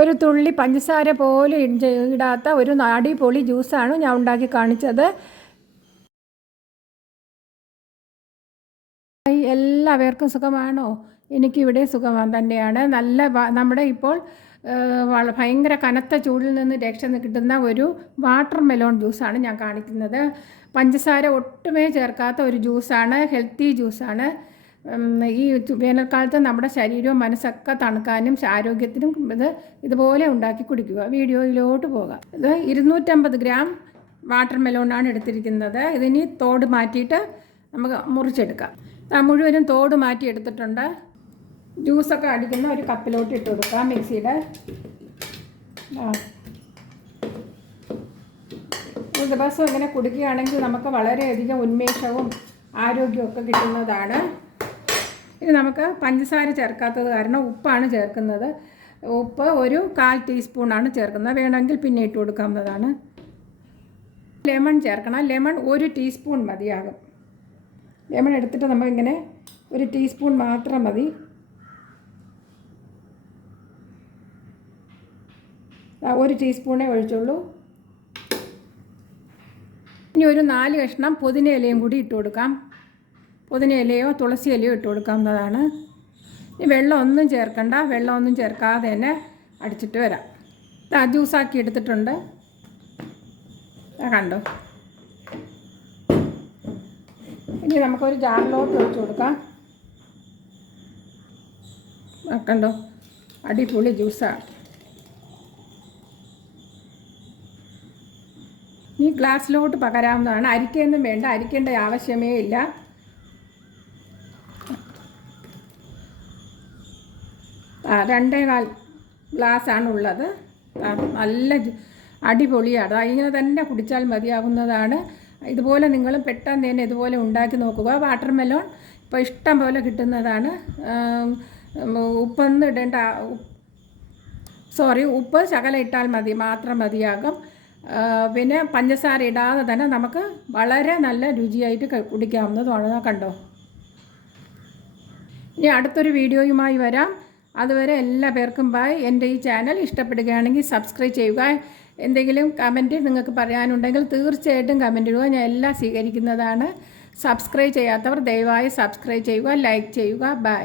ഒരു തുള്ളി പഞ്ചസാര പോലും ഇടാത്ത ഒരു അടിപൊളി ജ്യൂസാണ് ഞാൻ ഉണ്ടാക്കി കാണിച്ചത്. എല്ലാവർക്കും സുഖമാണോ? എനിക്കിവിടെ സുഖം തന്നെയാണ്. നമ്മുടെ ഇപ്പോൾ ഭയങ്കര കനത്ത ചൂടിൽ നിന്ന് രക്ഷ കിട്ടുന്ന ഒരു വാട്ടർ മെലോൺ ജ്യൂസാണ് ഞാൻ കാണിക്കുന്നത്. പഞ്ചസാര ഒട്ടുമേ ചേർക്കാത്ത ഒരു ജ്യൂസാണ്, ഹെൽത്തി ജ്യൂസാണ്. ഈ വേനൽക്കാലത്ത് നമ്മുടെ ശരീരവും മനസ്സൊക്കെ തണുക്കാനും ആരോഗ്യത്തിനും ഇതുപോലെ ഉണ്ടാക്കി കുടിക്കുക. വീഡിയോയിലോട്ട് പോകാം. ഇത് 250 ഗ്രാം വാട്ടർ മെലോണാണ് എടുത്തിരിക്കുന്നത്. ഇതിനി തോട് മാറ്റിയിട്ട് നമുക്ക് മുറിച്ചെടുക്കാം. മുഴുവനും തോട് മാറ്റി എടുത്തിട്ടുണ്ട്. ജ്യൂസൊക്കെ അടിക്കുന്ന ഒരു കപ്പിലോട്ട് ഇട്ട് കൊടുക്കാം. മിക്സിയുടെ ഒരു ദിവസം ഇങ്ങനെ കുടിക്കുകയാണെങ്കിൽ നമുക്ക് വളരെയധികം ഉന്മേഷവും ആരോഗ്യമൊക്കെ കിട്ടുന്നതാണ്. ഇനി നമുക്ക് പഞ്ചസാര ചേർക്കാത്തത് കാരണം ഉപ്പാണ് ചേർക്കുന്നത്. ഉപ്പ് ഒരു 1/4 ടീസ്പൂണാണ് ചേർക്കുന്നത്. വേണമെങ്കിൽ പിന്നെ ഇട്ട് കൊടുക്കാവുന്നതാണ്. ലെമൺ ചേർക്കണം. ലെമൺ 1 ടീസ്പൂൺ മതിയാകും. ലെമൺ എടുത്തിട്ട് നമ്മളിങ്ങനെ 1 ടീസ്പൂൺ മാത്രം മതി. 1 ടീസ്പൂണേ ഒഴിച്ചുള്ളൂ. ഇനി ഒരു 4 കഷ്ണം പുതിന ഇലയും കൂടി ഇട്ട് കൊടുക്കാം. പുതിന ഇലയോ തുളസി ഇലയോ ഇട്ട് കൊടുക്കാവുന്നതാണ്. ഇനി വെള്ളമൊന്നും ചേർക്കണ്ട. വെള്ളമൊന്നും ചേർക്കാതെ തന്നെ അടിച്ചിട്ട് വരാം. ജ്യൂസാക്കി എടുത്തിട്ടുണ്ട്. കണ്ടോ? ഇനി നമുക്കൊരു ജാറിലോട്ട് ഒഴിച്ചു കൊടുക്കാം. കണ്ടോ? അടിപൊളി ജ്യൂസാണ്. ഈ ഗ്ലാസ്സിലോട്ട് പകരാവുന്നതാണ്. അരിക്കൊന്നും വേണ്ട, അരിക്കേണ്ട ആവശ്യമേ ഇല്ല. രണ്ടേകാൽ ഗ്ലാസ്സാണുള്ളത്. നല്ല അടിപൊളിയാണ്. ഇങ്ങനെ തന്നെ കുടിച്ചാൽ മതിയാകുന്നതാണ്. ഇതുപോലെ നിങ്ങൾ പെട്ടെന്ന് തന്നെ ഇതുപോലെ ഉണ്ടാക്കി നോക്കുക. വാട്ടർ മെലോൺ ഇപ്പോൾ ഇഷ്ടം പോലെ കിട്ടുന്നതാണ്. ഉപ്പൊന്നും ഇടേണ്ട. ഉപ്പ് ശകലം ഇട്ടാൽ മാത്രം മതിയാകും. പിന്നെ പഞ്ചസാര ഇടാതെ തന്നെ നമുക്ക് വളരെ നല്ല രുചിയായിട്ട് കുടിക്കാവുന്നതാണ്. കണ്ടോ? ഇനി അടുത്തൊരു വീഡിയോയുമായി വരാം. അതുവരെ എല്ലാ പേർക്കും ബൈ. എൻ്റെ ഈ ചാനൽ ഇഷ്ടപ്പെടുകയാണെങ്കിൽ സബ്സ്ക്രൈബ് ചെയ്യുക. എന്തെങ്കിലും കമൻറ്റ് നിങ്ങൾക്ക് പറയാനുണ്ടെങ്കിൽ തീർച്ചയായിട്ടും കമൻറ്റ് ഇടുക. ഞാൻ എല്ലാം സ്വീകരിക്കുന്നതാണ്. സബ്സ്ക്രൈബ് ചെയ്യാത്തവർ ദയവായി സബ്സ്ക്രൈബ് ചെയ്യുക, ലൈക്ക് ചെയ്യുക. ബൈ.